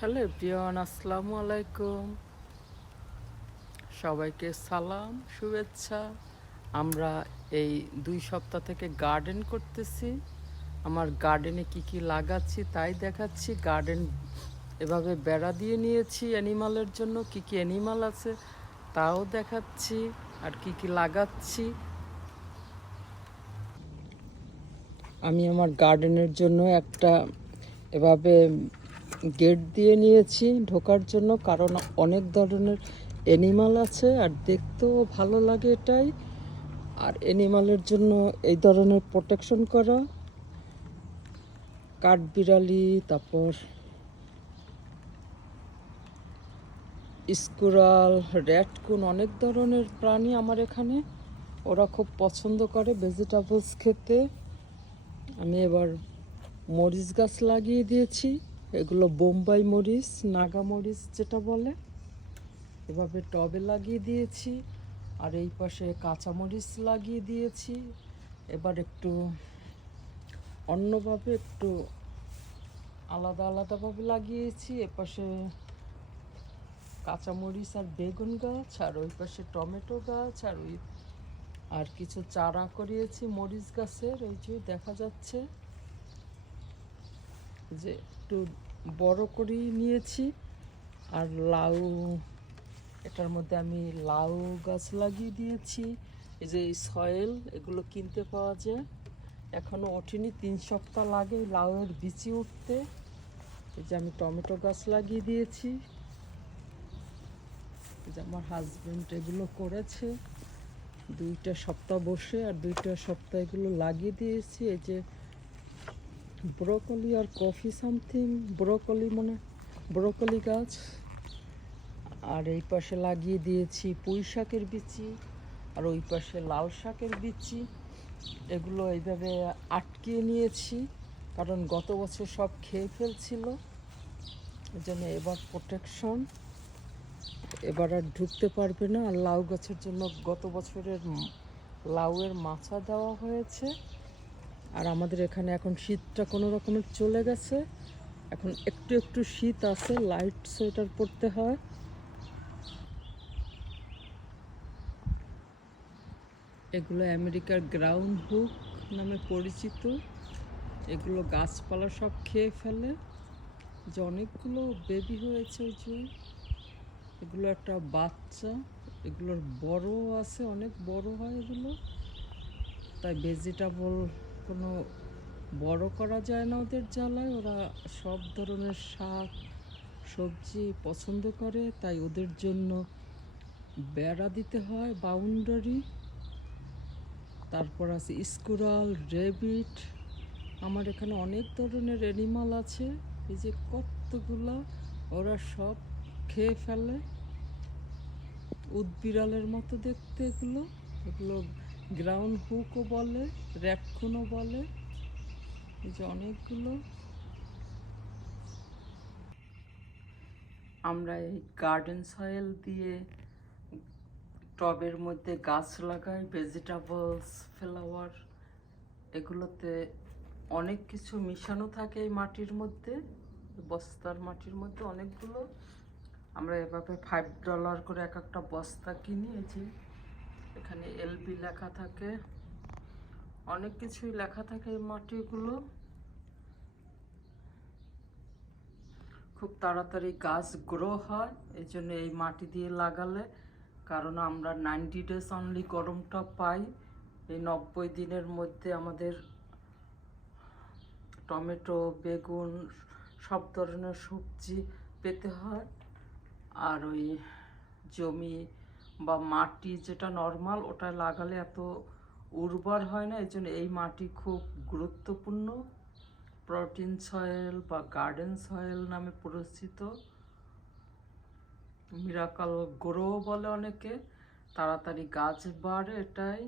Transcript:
Hello বিয়ন, আসসালামু আলাইকুম। সবাইকে সালাম, শুভেচ্ছা। আমরা এই দুই সপ্তাহ থেকে গার্ডেন করতেছি। আমার গার্ডেনে কি কি লাগাচ্ছি তাই দেখাচ্ছি। গার্ডেন এভাবে বেড়া দিয়ে নিয়েছি অ্যানিমালের জন্য, কি কি অ্যানিমাল আছে তাও দেখাচ্ছি, আর কি কি লাগাচ্ছি। আমি আমার গার্ডেনের জন্য একটা এভাবে গেট দিয়ে নিয়েছি ঢোকার জন্য, কারণ অনেক ধরনের অ্যানিমাল আছে আর দেখতেও ভালো লাগে এটাই। আর অ্যানিমালের জন্য এই ধরনের প্রোটেকশন করা কাঠবিড়ালি তারপর স্কুরাল র্যাটকুন অনেক ধরনের প্রাণী আমার এখানে। ওরা খুব পছন্দ করে ভেজিটেবলস খেতে। আমি এবার মরিচ গাছ লাগিয়ে দিয়েছি। এগুলো বোম্বাই মরিচ, নাগা মরিচ যেটা বলে। এভাবে টবে লাগিয়ে দিয়েছি, আর এই পাশে কাঁচা মরিচ লাগিয়ে দিয়েছি। এবার একটু অন্যভাবে একটু আলাদা আলাদাভাবে লাগিয়েছি। এপাশে কাঁচামরিচ আর বেগুন গাছ, আর ওই পাশে টমেটো গাছ, আর ওই আর কিছু চারা করিয়েছি মরিচ গাছের। ওই যে দেখা যাচ্ছে। যে একটু বড় করে নিয়েছি। আর লাউ, এটার মধ্যে আমি লাউ গাছ লাগিয়ে দিয়েছি। এই যে সয়েল, এগুলো কিনতে পাওয়া যায়। এখনও ওঠেনি, তিন সপ্তাহ লাগে লাউয়ের বিচি উঠতে। এই যে আমি টমেটো গাছ লাগিয়ে দিয়েছি। এই যে আমার হাজব্যান্ড এগুলো করেছে। দুইটা সপ্তাহ বসে আর দুইটা সপ্তাহ এগুলো লাগিয়ে দিয়েছি। এই যে ব্রোকলি আর কফি সামথিং, ব্রোকলি মনে, ব্রোকলি গাছ। আর এই পাশে লাগিয়ে দিয়েছি পুঁই শাকের বিচি, আর ওই পাশে লাল শাকের বিচি। এগুলো এইভাবে আটকিয়ে নিয়েছি, কারণ গত বছর সব খেয়ে ফেলছিল। এই জন্য এবার প্রোটেকশন এবার আর ঢুকতে পারবে না, আর লাউ গাছের জন্য গত বছরের লাউয়ের মাচা দেওয়া হয়েছে। আর আমাদের এখানে এখন শীতটা কোনো রকমের চলে গেছে। এখন একটু একটু শীত আছে লাইট সোয়েটার পরতে হয়। এগুলো আমেরিকার গ্রাউন্ড হুক নামে পরিচিত। এগুলো গাছপালা সব খেয়ে ফেলে। যে অনেকগুলো বেবি হয়েছে ওই যে। এগুলো একটা বাচ্চা। এগুলোর বড় আছে, অনেক বড় হয় এগুলো। তাই ভেজিটেবল কোনো বড় করা যায় না ওদের জ্বালায়। ওরা সব ধরনের শাক, সবজি পছন্দ করে, তাই ওদের জন্য বেড়া দিতে হয়, বাউন্ডারি। তারপর আছে স্কুরাল, রেবিট। আমার এখানে অনেক ধরনের অ্যানিমাল আছে। এই যে কতগুলা, ওরা সব খেয়ে ফেলে। উদবিড়ালের মতো দেখতে এগুলো। এগুলো গ্রাউন্ড হুকও বলে র্যাটকুনও বলে, এই যে অনেকগুলো। আমরা এই গার্ডেন সয়েল দিয়ে টবের মধ্যে গাছ লাগাই, ভেজিটেবলস, ফ্লাওয়ার, এগুলোতে অনেক কিছু মিশানো থাকে এই মাটির মধ্যে, বস্তার মাটির মধ্যে অনেকগুলো। আমরা এভাবে ফাইভ ডলার করে এক একটা বস্তা কিনি, এই যে এখানে এলবি লেখা থাকে। অনেক কিছুই লেখা থাকে এই মাটিগুলো। খুব তাড়াতাড়ি গাছ গ্রো হয়, এই জন্য এই মাটি দিয়ে লাগালে। কারণ আমরা নাইনটি ডেজ অনলি গরমটা পাই। এই নব্বই দিনের মধ্যে আমাদের টমেটো, বেগুন, সব ধরনের সবজি পেতে হয়। আর ওই জমি বা মাটি যেটা নর্মাল ওটা লাগালে এত উর্বর হয় না এই জন্য এই মাটি খুব গুরুত্বপূর্ণ। প্রোটিন সয়েল বা গার্ডেন সয়েল নামে পরিচিত। মিরাকাল গ্রো বলে অনেকে। তাড়াতাড়ি গাছ বাড়ে এটাই।